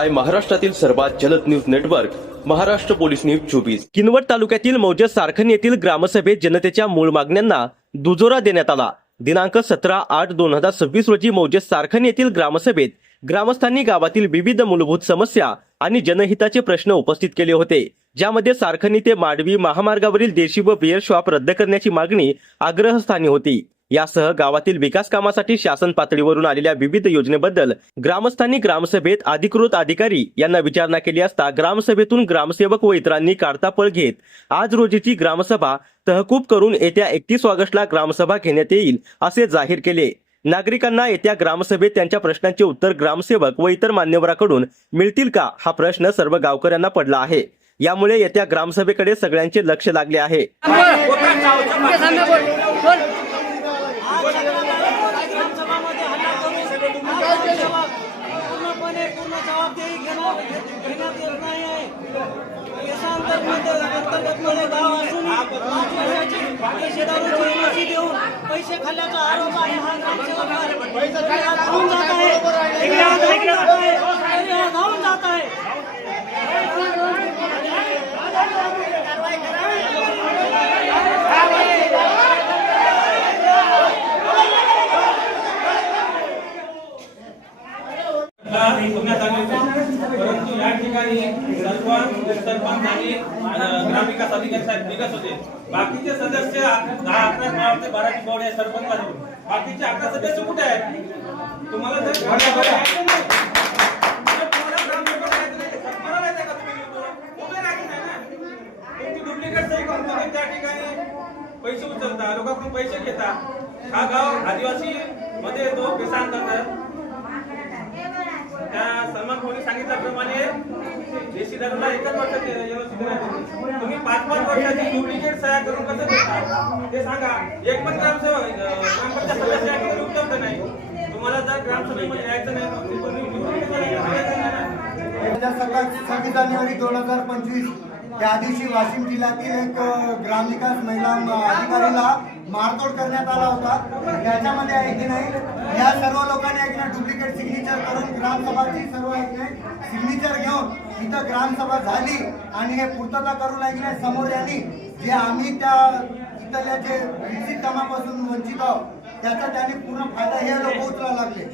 आहे महाराष्ट्रातील सर्वात जलद news network Maharashtra police news 24। Kinwat तालुक्यातील मौजे सारखन येथील ग्रामसभेत जनतेच्या मूळ मागण्यांना दुजोरा देण्यात आला। दिनांक 17/8/2026 रोजी मौजे सारखन येथील ग्रामसभेत ग्रामस्थांनी गावातील विविध मूलभूत समस्या आणि जनहिताचे प्रश्न उपस्थित केले होते, ज्यामध्ये सारखनी ते माडवी महामार्गावरील देशी व बियर शॉप रद्द करण्याची मागणी आग्रहस्थानी होती। यासह गावातील विकास कामासाठी शासन पातळीवरून आलेल्या विविध योजनेबद्दल ग्रामस्थांनी ग्रामसभेत अधिकृत अधिकारी यांना विचारणा केली असता ग्रामसभेतून ग्रामसेवक व इतरांनी काढता पळ घेत आज रोजीची ग्रामसभा तहकूब करून येत्या 31 ऑगस्टला ग्रामसभा घेण्यात येईल असे जाहीर केले। नागरिकांना येत्या ग्रामसभेत त्यांच्या प्रश्नांचे उत्तर ग्रामसेवक व इतर मान्यवरांकडून मिळतील का हा प्रश्न सर्व गावकऱ्यांना पडला आहे। यामुळे येत्या ग्रामसभेकडे सगळ्यांचे लक्ष लागले आहे। पैसे खाल्ल्याचा आरोप आहे। हा धावून जात आहे। परंतु या ठिकाणी सरपंच आणि ग्रामविकास अधिकारी साहेब निघत होते। बाकीचे सदस्य 10-11 ते 12 बोर्ड आहे सरपंच वाले, बाकीचे 11 सदस्य कुठे आहेत? तुम्हाला जर त्या ठिकाणी पैसे उचलता, लोकांकडून पैसे घेता। हा गाव आदिवासी मध्ये येतो, पेसान करतात। त्या सलमान भाऊनी सांगितल्याप्रमाणे देशी दारूला 1 वर्षाची व्यवस्थित नाही। तुम्ही 5-5 वर्षाची डुप्लिकेट सह्या करून कसं देता ते सांगा। एक पण ग्रामसेवक ग्रामपंचायत सदस्य याठिकाणी उपलब्ध नाही। तुम्हाला जर ग्रामसभेमध्ये यायचं नाही तर 26 जानेवारी 2025 त्या दिवशी वाशिम जिल्ह्यातील एक ग्रामविकास महिला अधिकारीला मारतोड करण्यात आला होता। त्याच्यामध्ये आहे की नाही, या सर्व लोकांनी आहे की नाही डुप्लिकेट सिग्नेचर करून ग्रामसभाची सर्व आहे की नाही सिग्नेचर घेऊन इथं ग्रामसभा झाली आणि हे पूर्तता करून आहे की नाही समोर यांनी जे आम्ही त्या इथल्या जे विकसित कामापासून वंचित आहोत त्याचा त्यांनी पूर्ण फायदा हे लोक उचलायला लागले।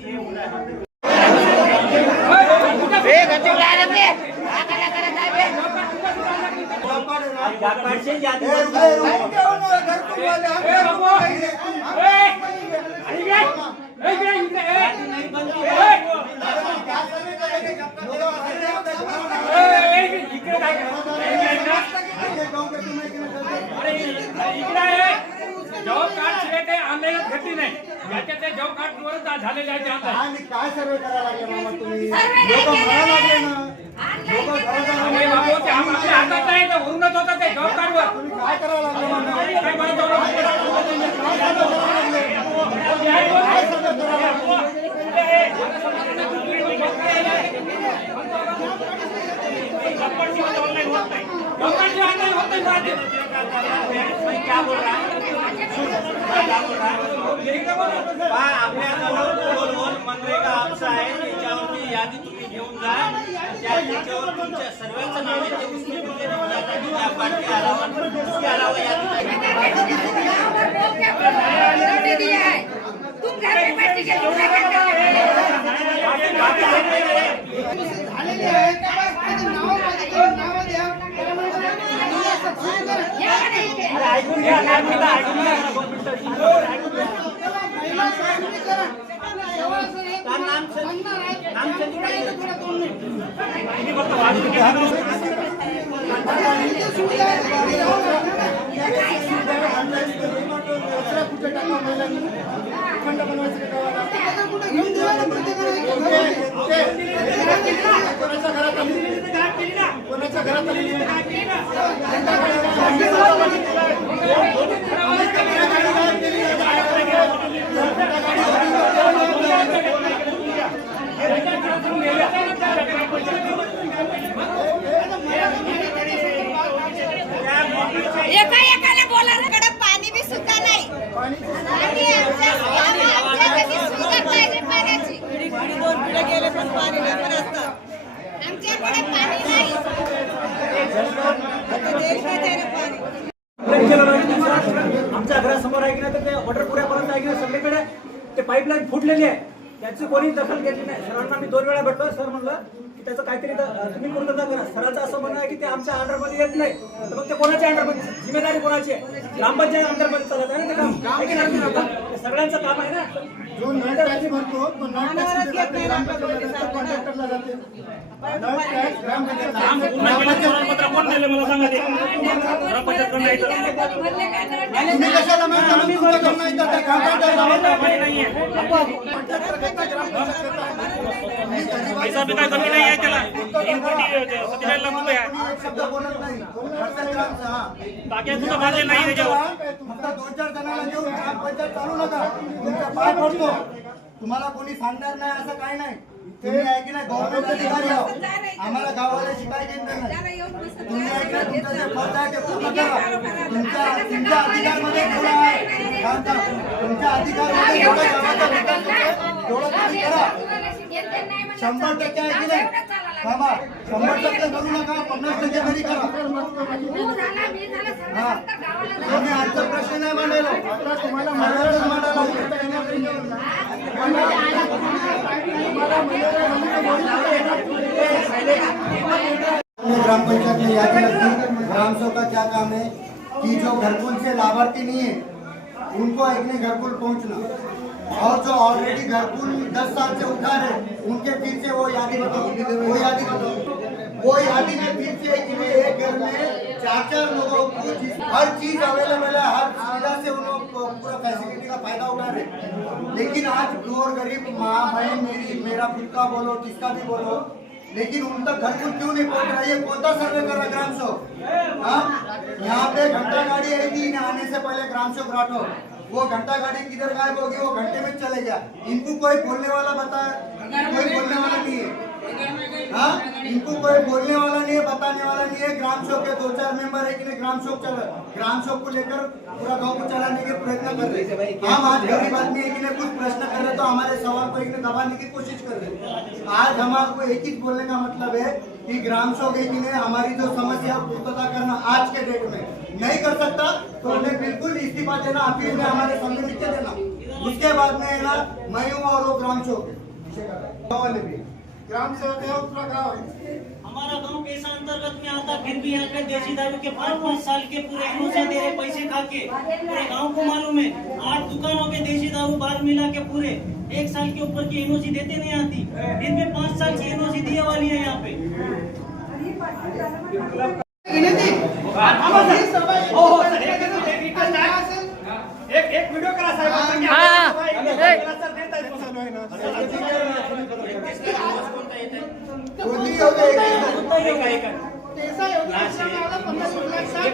जॉब कार्ड आंदोलन घेतली नाही, याच्यात जॉब कार्ड वर झालेले आहे। आणि काय सर्वे करायला लागले मामा तुम्ही? लोक म्हणायला लागले ना, लोक आपल्या हातात नाही तर उन्नत होतं ते जॉब कार्ड वर। तुम्ही काय करायला लागले मामा? मनरेगा आपसा आहे, त्याच्यावरती यादी तुम्ही घेऊन जा। त्याच्यावर तुमच्या सर्वांचं नाव आहे, ते उसमें दिले नहीं जाता कि क्या पार्टी के अलावा उसके अलावा यादी दिया है। तुम घर में पार्टी के लोग क्या करते हो? एका एकाला बोला, पाणी बी सुद्धा नाही। पाईपलाईन फुटलेली आहे त्याची कोणी दखल घेतली नाही. सरांना मी 2 वेळा भेटलो. सर म्हणलं की त्याचं काहीतरी तुम्ही पूर्तता करा. सरांचं असं म्हणणं आहे की ते आमच्या अंडरमध्ये येत नाही. तर मग ते कोणाच्या अंडरमध्ये, जिम्मेदारी कोणाची आहे? ग्रामपंचायत अंडरमध्ये चालत आहे ना ते काम. आहे की नाही? ते सगळ्यांचं काम आहे ना. जो नळ टॅक्स भरतो तो नळ टॅक्स ग्रामपंचायतीचा कॉन्ट्रॅक्टरला जाते. नळ टॅक्स प्रमाणपत्र कोण दिले मला सांगा ते. ग्रामपंचायतकडून नाही तर तुम्ही कशाला म्हणता? मग तुमच्याकडून नाही तर त्या कॉन्ट्रॅक्टरला पाणी नाहीये. पैसा बी काय कमी नाही आहे त्याला. 3 कोटी 47 लाख रुपये आहे. एक शब्द बोलत नाही. प्रत्येक ग्रामचा हा. बाकी सुद्धा बांधले नाही त्याच्यावर. फक्त 2-4 जणांना घेऊन ग्रामपंचायत चालू नका. तुमच्या पाय पडतो. तुम्हाला कोणी सांगणार नाही असं काही नाही. तुम्ही आहे की नाही गव्हर्नमेंट अधिकारी आहो. आम्हाला गावाला शिकाय देत नाही. तुम्ही आहे की नाही तुमचं जे फर्ज आहे ते पूर्ण करा. तुमच्या अधिकारमध्ये जेवढं आहे तुमच्या अधिकारमध्ये जेवढं गावाचा विकास होतोय तेवढं तुम्ही करा. 100% आहे की नाही? थांबा. 100% करू नका. 50% तरी करा. हा. तुम्ही आजचा प्रश्न नाही मांडायला. तुम्हाला सगळ्यांनाच मांडायला ग्रामपंचायत में याद रखिए ग्रामसभा का क्या काम है कि जो घरकुल से लाभार्थी नहीं है उनको एक ने घरकुल पहुंचना और जो ऑलरेडी घरकुल 10 साल से उठा रहे उनके फिर से वो यादी बताओ. वो यादी में फिर से एक घर में 4 लोगों को हर चीज अवेलेबल है. हर सुविधा से उन लोग पूरा फैसिलिटी का फायदा उठा रहे. लेकिन आज गोर गरीब माँ बहन मेरा खुद का बोलो किसका भी बोलो लेकिन उन तक घरकुल क्यों नहीं पहुंच रहा? ये कौन सा सर्वे कर रहा ग्राम सेवक? यहाँ पे घंटा गाड़ी आई थी इन्हें आने से पहले ग्राम सेवक राठौर. वो घंटा गाड़ी किधर गायब होगी? वो घंटे में चले गया. इनको कोई बोलने वाला बताया? कोई बोलने वाला नहीं है. हाँ, इनको कोई बोलने वाला नहीं है, बताने वाला नहीं है. ग्राम सेवक के 2-4 मेंबर है कि नहीं ग्राम सेवक चला. ग्राम सेवक को लेकर पूरा गांव को चलाने के प्रयत्न कर रहे. हम आज गरीब आदमी है कि नहीं कुछ प्रश्न कर रहे तो हमारे सवाल को एक दबाने की कोशिश कर रहे. आज हमारे एक ही बोलने का मतलब है कि ग्राम सेवक है कि नहीं हमारी जो समस्या पूर्तता करना आज के डेट में नहीं कर सकता तो उन्हें बिल्कुल इस्तीफा देना. अपील में हमारे सामने लिख के देना. उसके बाद में है ना मैं हूँ और वो ग्राम सेवक ग्राम सेवक है उत्तरा गाँव है. हमारा गांव कैसा अंतर्गत में आता फिर भी यहाँ पे देसी दारू के 5-5 साल के पूरे इनोसे दे रहे पैसे खा के. पूरे गांव को मालूम है 8 दुकानों के देसी दारू बार मिला के पूरे 1 साल के ऊपर की एनओसी देते नहीं आती. फिर भी 5 साल की एनओसी दिए वाली है यहाँ पे. एक व्हिडिओ करा साहेब.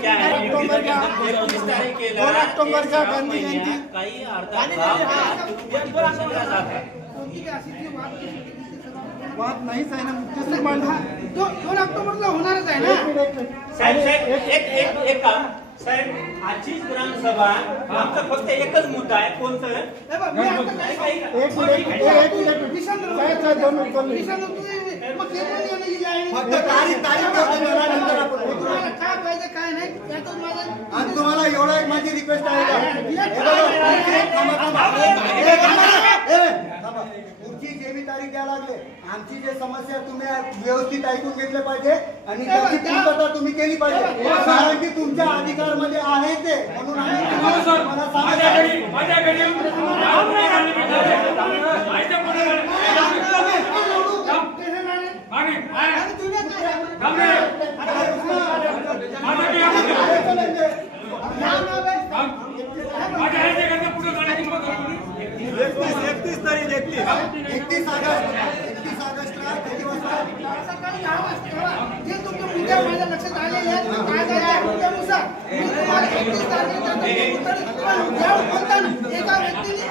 क्या है 29 तारीख के ऑक्टोबरच्या गांधी जयंती काही अर्धा भाग बात नाहीच आहे ना. मुख्य मांडू 2 ऑक्टोबरला होणारच आहे ना. साहेब एक काम साहेब आजचीच ग्रामसभा आमचा फक्त एकच मुद्दा आहे कोणतं फक्त तारीख आणि तुम्हाला एवढा एक माझी रिक्वेस्ट आहे पुढची जे बी तारीख द्यायला लागले आमची जे समस्या तुम्ही व्यवस्थित ऐकून घेतले पाहिजे आणि त्याची पूर्तता तुम्ही केली पाहिजे. कारण की तुमच्या अधिकारमध्ये आहे ते म्हणून आम्ही मला जे तुमच्या मुद्दे माझ्या लक्षात आलेले आहेत कायद्याच्या मुद्द्यानुसार मी तुम्हाला 31 तारखेला एका व्यक्तीने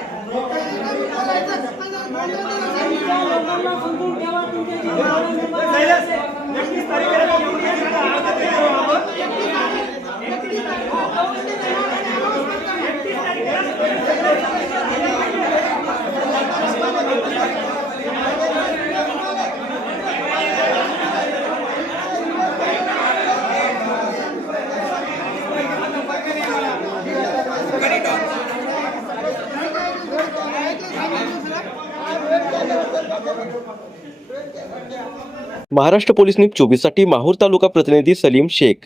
महाराष्ट्र पोलीस न्यूज 24 साठी माहूर तालुका प्रतिनिधी सलीम शेख.